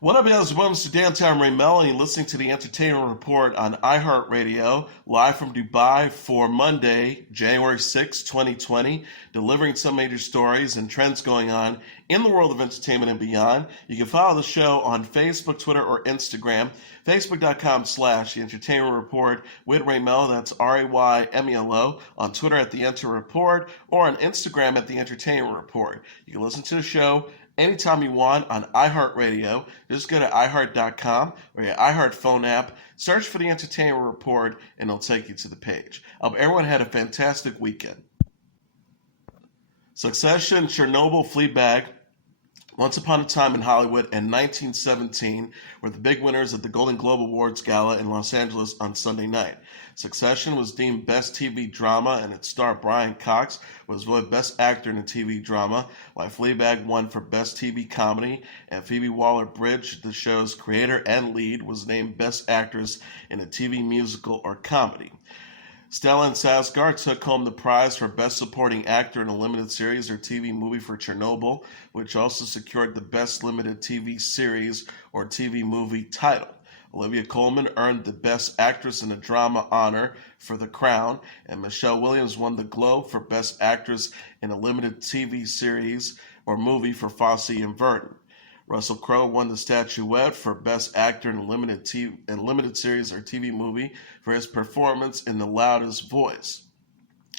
What up, guys? Welcome to Downtown Melo, and you're listening to the Entertainment Report on iHeartRadio, live from Dubai for Monday, January 6, 2020, delivering some major stories and trends going on in the world of entertainment and beyond. You can follow the show on Facebook, Twitter, or Instagram. Facebook.com/The Entertainment Report with Ray Melo, that's RAYMELO, on Twitter at The Enter Report, or on Instagram at The Entertainment Report. You can listen to the show anytime you want on iHeartRadio. Just go to iHeart.com or your iHeart phone app, search for the Entertainment Report, and it'll take you to the page. I hope everyone had a fantastic weekend. Succession, Chernobyl, Fleabag, Once Upon a Time in Hollywood, and 1917 were the big winners at the Golden Globe Awards Gala in Los Angeles on Sunday night. Succession was deemed Best TV Drama, and its star Brian Cox was voted Best Actor in a TV Drama, while Fleabag won for Best TV Comedy, and Phoebe Waller-Bridge, the show's creator and lead, was named Best Actress in a TV Musical or Comedy. Stellan Skarsgård took home the prize for Best Supporting Actor in a Limited Series or TV Movie for Chernobyl, which also secured the Best Limited TV Series or TV Movie title. Olivia Colman earned the Best Actress in a Drama honor for The Crown, and Michelle Williams won the Globe for Best Actress in a Limited TV Series or Movie for Fosse and Verdon. Russell Crowe won the statuette for Best Actor in a Limited Series or TV Movie for his performance in The Loudest Voice.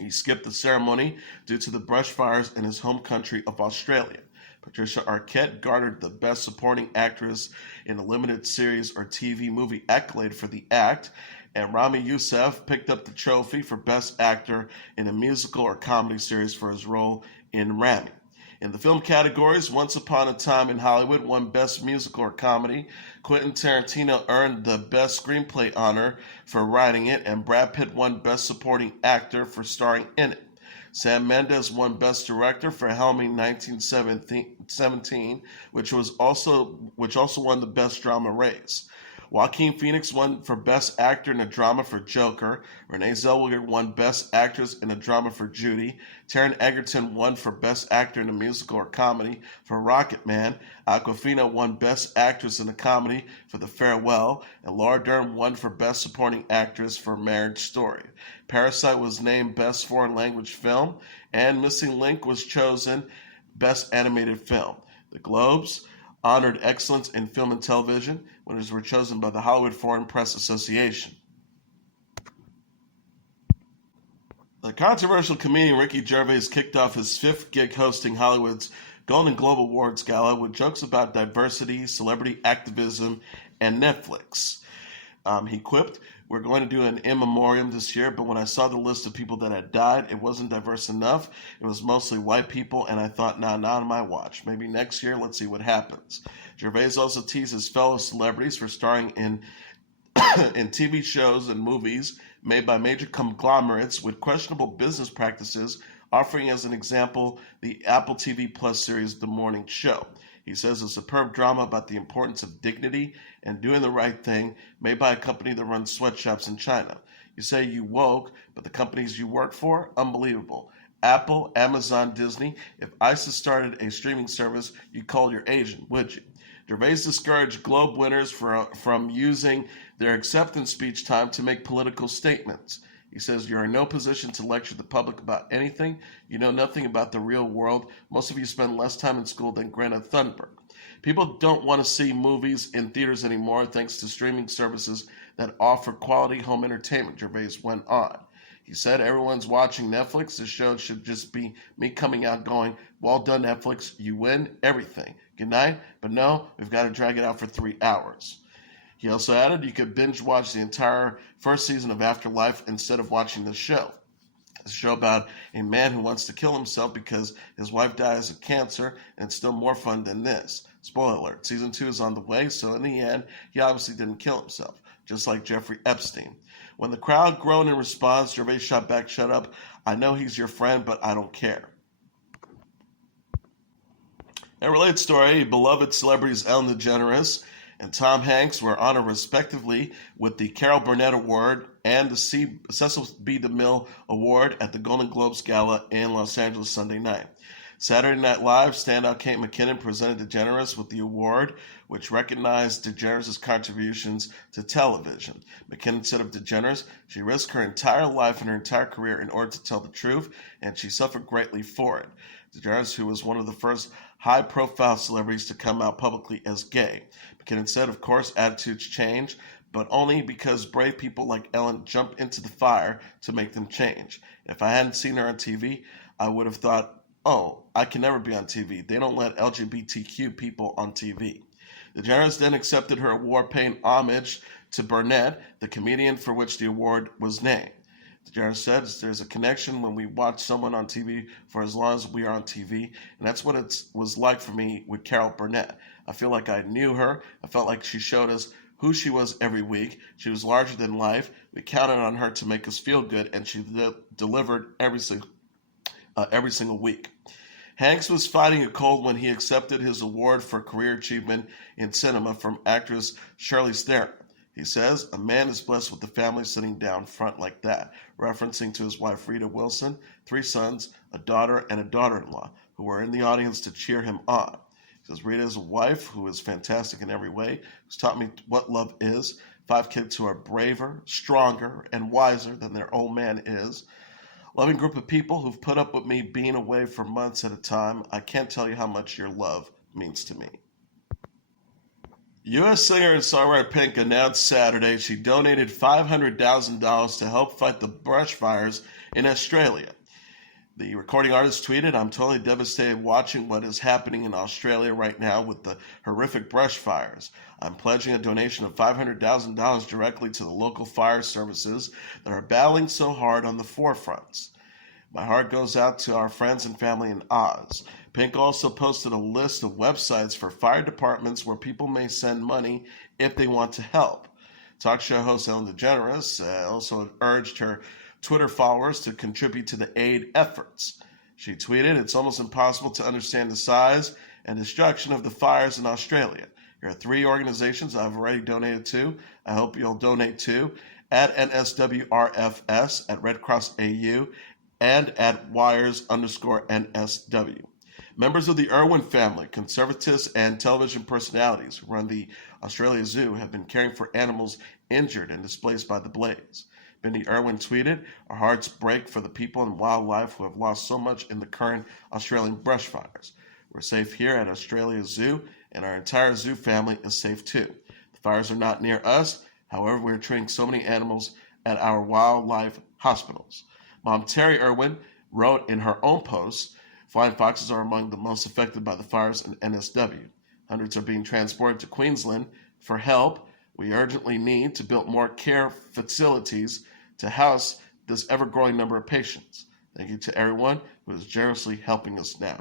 He skipped the ceremony due to the brush fires in his home country of Australia. Patricia Arquette garnered the Best Supporting Actress in a Limited Series or TV Movie accolade for The Act, and Rami Youssef picked up the trophy for Best Actor in a Musical or Comedy Series for his role in Rami. In the film categories, Once Upon a Time in Hollywood won Best Musical or Comedy. Quentin Tarantino earned the Best Screenplay honor for writing it, and Brad Pitt won Best Supporting Actor for starring in it. Sam Mendes won Best Director for Helming 1917, which also won the Best Drama race. Joaquin Phoenix won for Best Actor in a Drama for Joker. Renee Zellweger won Best Actress in a Drama for Judy. Taron Egerton won for Best Actor in a Musical or Comedy for Rocketman. Awkwafina won Best Actress in a Comedy for The Farewell. And Laura Dern won for Best Supporting Actress for Marriage Story. Parasite was named Best Foreign Language Film. And Missing Link was chosen Best Animated Film. The Globes honored excellence in film and television. Winners were chosen by the Hollywood Foreign Press Association. The controversial comedian Ricky Gervais kicked off his fifth gig hosting Hollywood's Golden Globe Awards Gala with jokes about diversity, celebrity activism, and Netflix. He quipped, "We're going to do an in memoriam this year, but when I saw the list of people that had died, it wasn't diverse enough. It was mostly white people, and I thought, nah, not on my watch. Maybe next year, let's see what happens." Gervais also teased his fellow celebrities for starring in in TV shows and movies made by major conglomerates with questionable business practices, offering as an example the Apple TV Plus series The Morning Show. He says a superb drama about the importance of dignity and doing the right thing, made by a company that runs sweatshops in China. You say you woke, but the companies you work for, unbelievable. Apple, Amazon, Disney. If ISIS started a streaming service, you'd call your agent, would you? Gervais discouraged Globe winners from using their acceptance speech time to make political statements. He says, "You're in no position to lecture the public about anything. You know nothing about the real world. Most of you spend less time in school than Greta Thunberg. People don't want to see movies in theaters anymore thanks to streaming services that offer quality home entertainment," Gervais went on. He said, "Everyone's watching Netflix. This show should just be me coming out going, well done, Netflix. You win everything. Good night. But no, we've got to drag it out for 3 hours." He also added, "You could binge watch the entire first season of Afterlife instead of watching the show. It's a show about a man who wants to kill himself because his wife dies of cancer, and it's still more fun than this. Spoiler alert, season 2 is on the way, so in the end, he obviously didn't kill himself, just like Jeffrey Epstein." When the crowd groaned in response, Gervais shot back, "Shut up. I know he's your friend, but I don't care." A related story, beloved celebrities Ellen DeGeneres and Tom Hanks were honored respectively with the Carol Burnett Award and the Cecil B. DeMille Award at the Golden Globes Gala in Los Angeles Sunday night. Saturday Night Live standout Kate McKinnon presented DeGeneres with the award, which recognized DeGeneres' contributions to television. McKinnon said of DeGeneres, she risked her entire life and her entire career in order to tell the truth, and she suffered greatly for it. DeGeneres, who was one of the first high-profile celebrities to come out publicly as gay. McKinnon said, of course, attitudes change, but only because brave people like Ellen jump into the fire to make them change. If I hadn't seen her on TV, I would have thought, oh, I can never be on TV. They don't let LGBTQ people on TV. DeGeneres then accepted her award, paying homage to Burnett, the comedian for which the award was named. DeGeneres says there's a connection when we watch someone on TV for as long as we are on TV, and that's what it was like for me with Carol Burnett. I feel like I knew her. I felt like she showed us who she was every week. She was larger than life. We counted on her to make us feel good, and she delivered every single week. Hanks was fighting a cold when he accepted his award for career achievement in cinema from actress Charlize Theron. He says, a man is blessed with a family sitting down front like that, referencing to his wife Rita Wilson, 3 sons, a daughter, and a daughter-in-law, who were in the audience to cheer him on. He says, Rita is a wife who is fantastic in every way, who's taught me what love is, 5 kids who are braver, stronger, and wiser than their old man is. Loving group of people who've put up with me being away for months at a time. I can't tell you how much your love means to me. U.S. singer and songwriter Pink announced Saturday she donated $500,000 to help fight the brush fires in Australia. The recording artist tweeted, I'm totally devastated watching what is happening in Australia right now with the horrific brush fires. I'm pledging a donation of $500,000 directly to the local fire services that are battling so hard on the forefronts. My heart goes out to our friends and family in Oz. Pink also posted a list of websites for fire departments where people may send money if they want to help. Talk show host Ellen DeGeneres also urged her Twitter followers to contribute to the aid efforts. She tweeted, it's almost impossible to understand the size and destruction of the fires in Australia. There are 3 organizations I've already donated to. I hope you'll donate to at NSWRFS, at Red Cross AU, and at wires_NSW. Members of the Irwin family, conservatives, and television personalities who run the Australia Zoo have been caring for animals injured and displaced by the blaze. Benny Irwin tweeted, our hearts break for the people and wildlife who have lost so much in the current Australian brush fires. We're safe here at Australia Zoo, and our entire zoo family is safe too. The fires are not near us. However, we're treating so many animals at our wildlife hospitals. Mom Terry Irwin wrote in her own post, flying foxes are among the most affected by the fires in NSW. Hundreds are being transported to Queensland for help. We urgently need to build more care facilities to house this ever-growing number of patients. Thank you to everyone who is generously helping us now.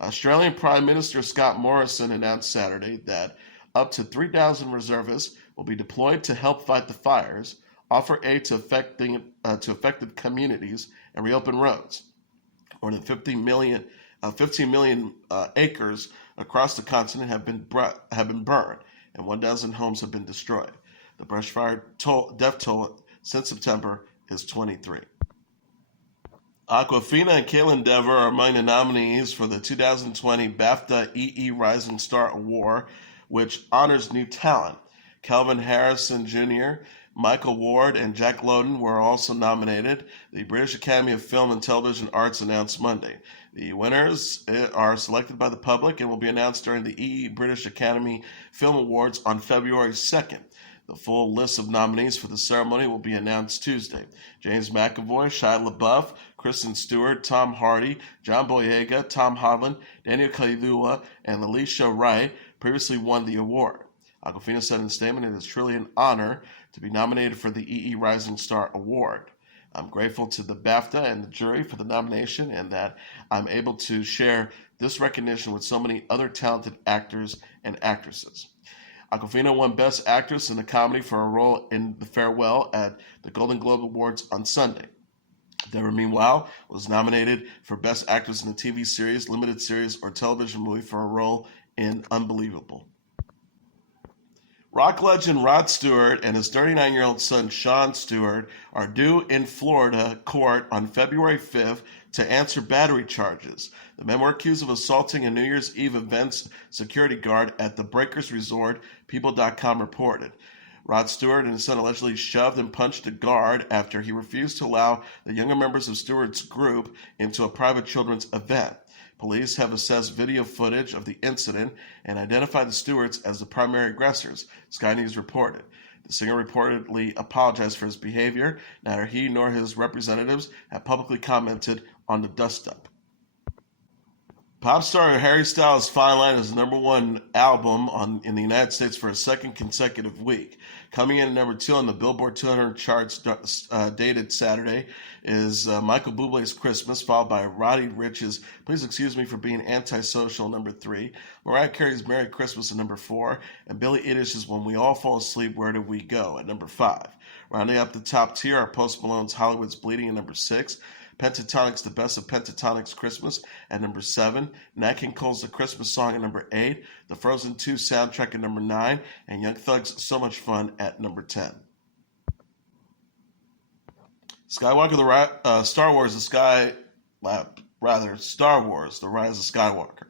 Australian Prime Minister Scott Morrison announced Saturday that up to 3,000 reservists will be deployed to help fight the fires, offer aid to affected communities, and reopen roads. More than 15 million acres across the continent have been burned, and 1,000 homes have been destroyed. The brush fire death toll since September is 23. Awkwafina and Caitlin Dever are among the nominees for the 2020 BAFTA EE Rising Star Award, which honors new talent. Calvin Harrison Jr., Michael Ward, and Jack Lowden were also nominated. The British Academy of Film and Television Arts announced Monday. The winners are selected by the public and will be announced during the EE British Academy Film Awards on February 2nd. The full list of nominees for the ceremony will be announced Tuesday. James McAvoy, Shia LaBeouf, Kristen Stewart, Tom Hardy, John Boyega, Tom Holland, Daniel Kaluuya, and Alicia Wright previously won the award. Awkwafina said in a statement, it is truly an honor to be nominated for the EE Rising Star Award. I'm grateful to the BAFTA and the jury for the nomination and that I'm able to share this recognition with so many other talented actors and actresses. Awkwafina won Best Actress in a Comedy for her role in The Farewell at the Golden Globe Awards on Sunday. Dever, meanwhile, was nominated for Best Actress in a TV series, limited series, or television movie for her role in Unbelievable. Rock legend Rod Stewart and his 39-year-old son Sean Stewart are due in Florida court on February 5th to answer battery charges. The men were accused of assaulting a New Year's Eve events security guard at the Breakers Resort, People.com reported. Rod Stewart and his son allegedly shoved and punched a guard after he refused to allow the younger members of Stewart's group into a private children's event. Police have assessed video footage of the incident and identified the Stewarts as the primary aggressors, Sky News reported. The singer reportedly apologized for his behavior. Neither he nor his representatives have publicly commented on the dust-up. Pop star Harry Styles finalized his #1 album in the United States for a second consecutive week. Coming in at #2 on the Billboard 200 charts dated Saturday is Michael Bublé's Christmas, followed by Roddy Ricch's Please Excuse Me for Being Antisocial, #3, Mariah Carey's Merry Christmas at #4, and Billie Eilish's When We All Fall Asleep, Where Do We Go at #5. Rounding up the top tier are Post Malone's Hollywood's Bleeding at #6, Pentatonic's The Best of Pentatonic's Christmas at #7, Nat King Cole's The Christmas Song at #8, the Frozen 2 soundtrack at #9, and Young Thug's So Much Fun at #10. Star Wars: The Rise of Skywalker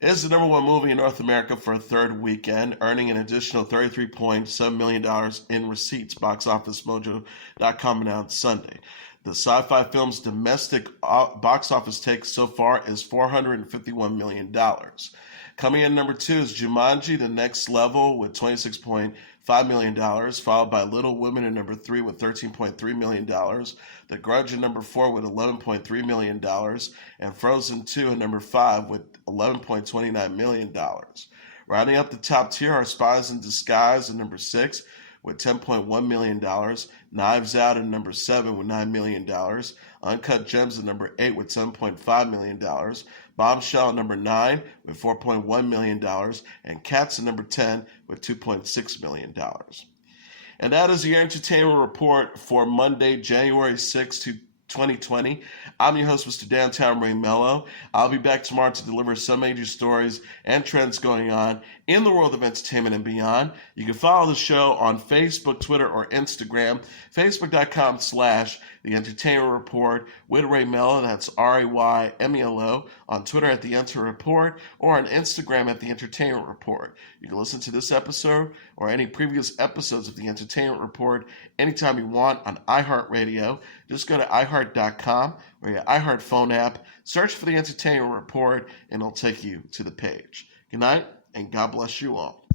is the #1 movie in North America for a third weekend, earning an additional $33.7 million in receipts, BoxOfficeMojo.com announced Sunday. The sci-fi film's domestic box office take so far is $451 million. Coming in #2 is Jumanji: The Next Level with $26.5 million, followed by Little Women at #3 with $13.3 million, The Grudge at #4 with $11.3 million, and Frozen 2 at #5 with $11.29 million. Rounding up the top tier are Spies in Disguise at #6 with $10.1 million, Knives Out at #7 with $9 million, Uncut Gems at #8 with $7.5 million, Bombshell at #9 with $4.1 million, and Cats at #10 with $2.6 million. And that is your entertainment report for Monday, January 6, 2020. I'm your host, Mr. Downtown Melo. I'll be back tomorrow to deliver some major stories and trends going on in the world of entertainment and beyond. You can follow the show on Facebook, Twitter, or Instagram. Facebook.com/The Entertainment Report with Ray Melo. That's RAYMELO. On Twitter at The Enter Report, or on Instagram at The Entertainment Report. You can listen to this episode or any previous episodes of The Entertainment Report anytime you want on iHeartRadio. Just go to iHeart.com or your iHeart phone app, search for The Entertainment Report, and it'll take you to the page. Good night, and God bless you all.